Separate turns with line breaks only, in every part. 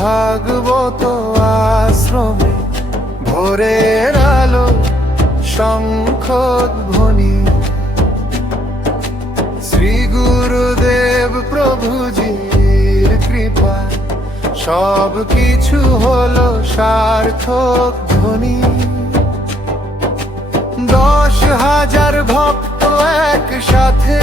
ভাগবত আশ্রমে ভরে আলো শঙ্খ ধ্বনি শ্রী গুরুদেব প্রভুজির কৃপা, সব কিছু হলো সার্থক ধ্বনি। দশ হাজার ভক্ত একসাথে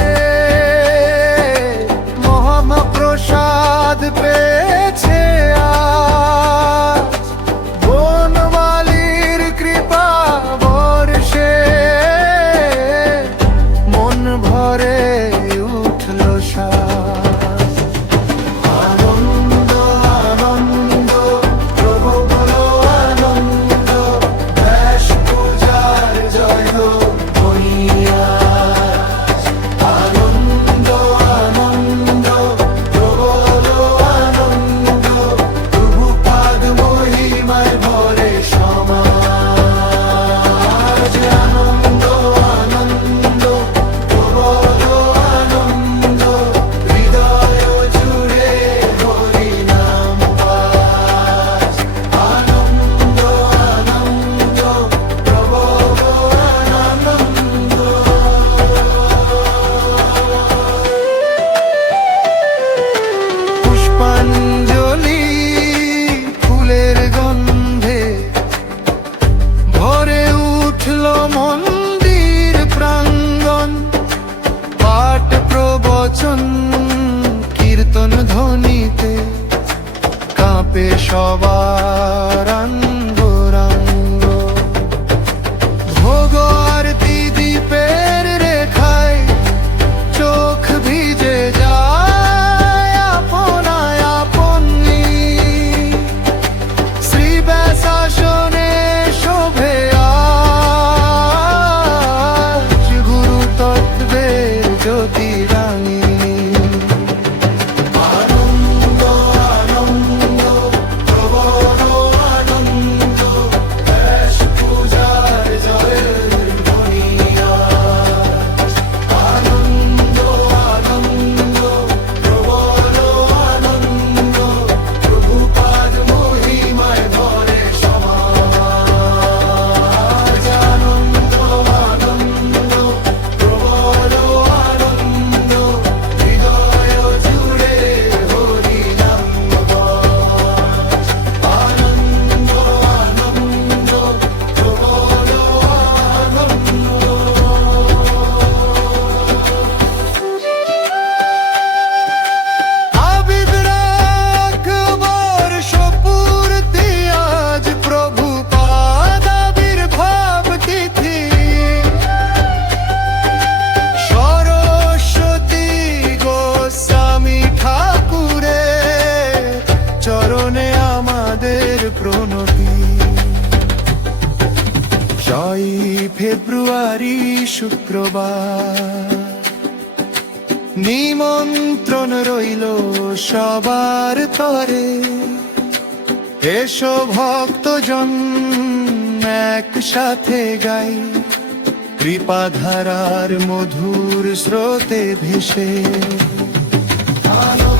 কাঁপে সবার। ফেব্রুয়ারি, শুক্রবার। নিমন্ত্রণ রইল সবার তরে। এসো ভক্তজন একসাথে গাই। কৃপাধারার মধুর স্রোতে ভেসে। আলো